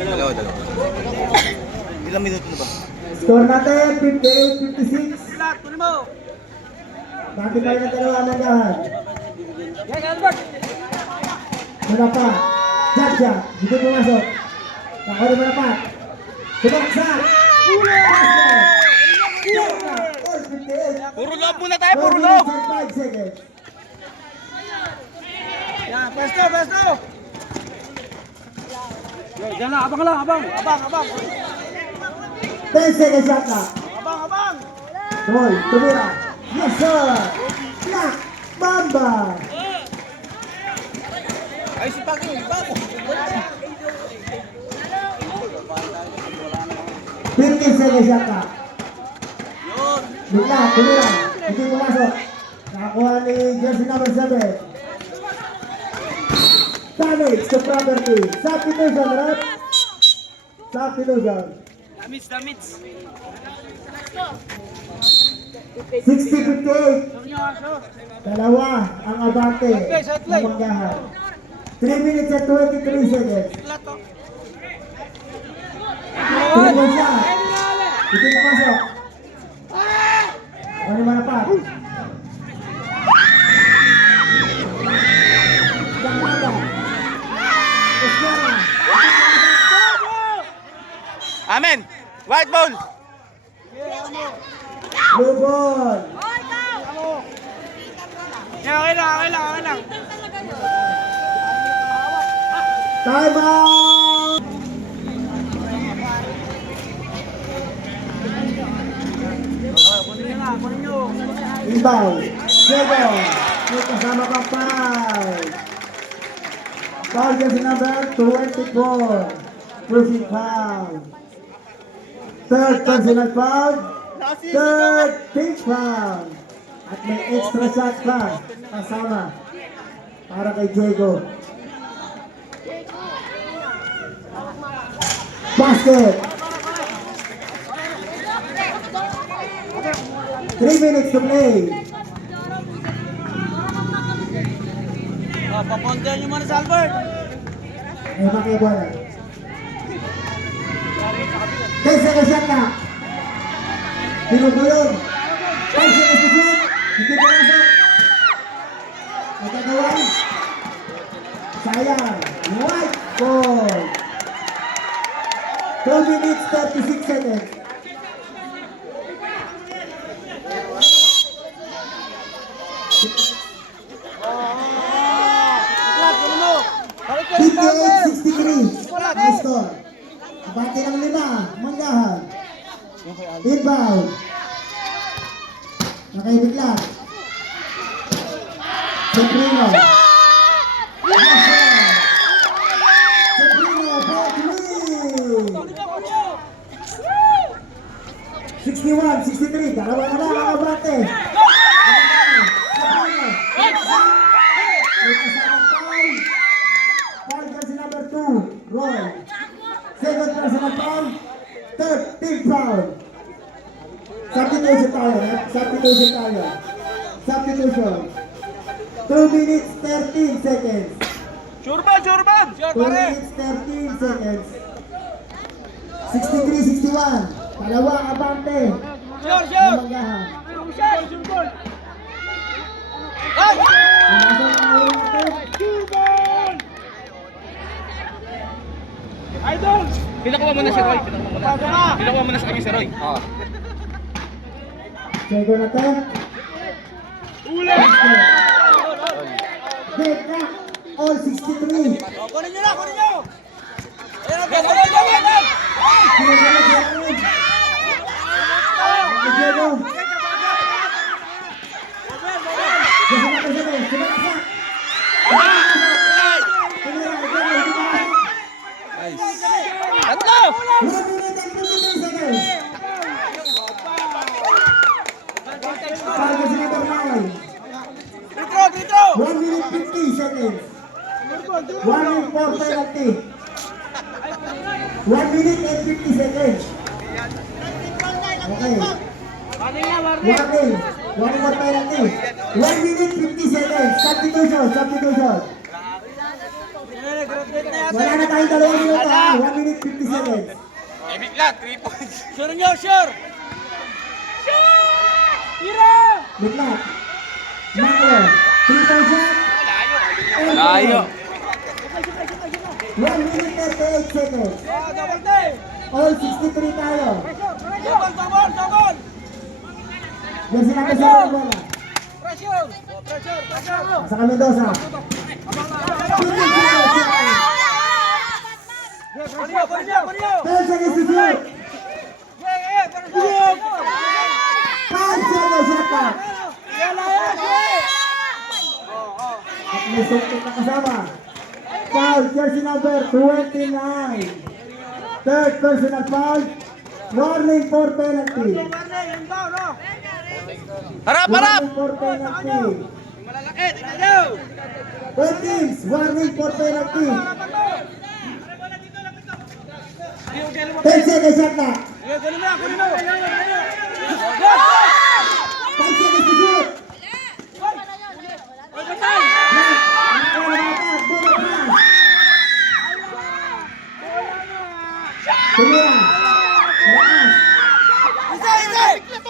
Dalawa. Ilang minuto na ba? Score natin, 58-56. Dati tayo ng dalawa nagahan. Manapa. Jaja. Dito pumasok. Ako na manapa. Sumaksak. Puro loob muna tayo, puro loob! 5 seconds. Yan, pesto! Diyan na, abang. 10 seconds shot na. Abang! Roy, tumira. Yes, sir. Black Mamba. Ay, si Pagyo, iba ko. 15 seconds shot na. Bigla, tumira. Hindi pumasok. Nakakuha ni jersey number 7. Damage to property. Substitution, right? Substitution. Damage. 60-58. Dalawa ang abante ng Manggahan. 3 minutes and 23 seconds. Tingnan siya. Ito pumasok. Ano naman pa? Dangmada. Esquerra. Amen! White ball! Blue ball. Okay lang. Time out. Kunin nyo. Rebound. Second. May kasama pa 5. Foul jersey number 24. Cruising foul. Third personal foul. Third team foul. At may extra shot pa kasama para kay Diego. Basket. 3 minutes to play. Papunta nyo muna sa Albert. Ay, makibuha na. Kaysa ka shot na. Pinugulog. 5 seconds to shoot. Hindi pa masok. Nagkagawan. Sayang. White ball. 2 minutes 36 seconds. Balik 58-63. High score. Abante ng 5. Manggahan. Inbound. Nakaibiglan. Soprino. Soprino for 3. 61-63. Dalawa na lang ang abante. Foul jersey number 2. Roy. Second personal foul. Third team foul. Substitution tayo. Substitution. 2 minutes 13 seconds. Surban! 2 minutes 13 seconds. 63-61. Dalawa ang abante. Sure! Manggahan. Pumasok ang ulo natin. Idol! Pinakuha muna si Roy. Pinakuha muna sa kanya si Roy. Oo. Checo natin. Ulit! Dead na. All 63. Kunin nyo! Ayun ang Diego. Tatlo! 1 minute and 53 seconds. Foul jersey number 9. Ditro! 1 minute 50 seconds. 1 minute for penalty. 1 minute and 50 seconds. Okay. Warning. Warning for penalty. 1 minute 50 seconds. Substitution. Graduate na Wala na tayong 2 minuto ha. 1 minute 50 seconds. Ibig lang, 3 points. Sure nyo, sure! Tira! Biglat. Macro. 3-point shot. Layo. 1 minute 38 seconds. Double time! All 63 tayo. Double! Jersey number 7 bola. Pressure! Pressure! Sa Mendoza. Bonio! 10 seconds to shoot. 5 seconds shot clock. At may suntok na kasama. Foul, jersey number 29. Third personal foul. Warning for penalty. Harap! Warning for penalty. Malalaki, tingnan nyo! Both teams, warning for penalty. 10 seconds shot clock. Kunin mo! 5 seconds to shoot. Overtime! Tumira. Lakas. Isa!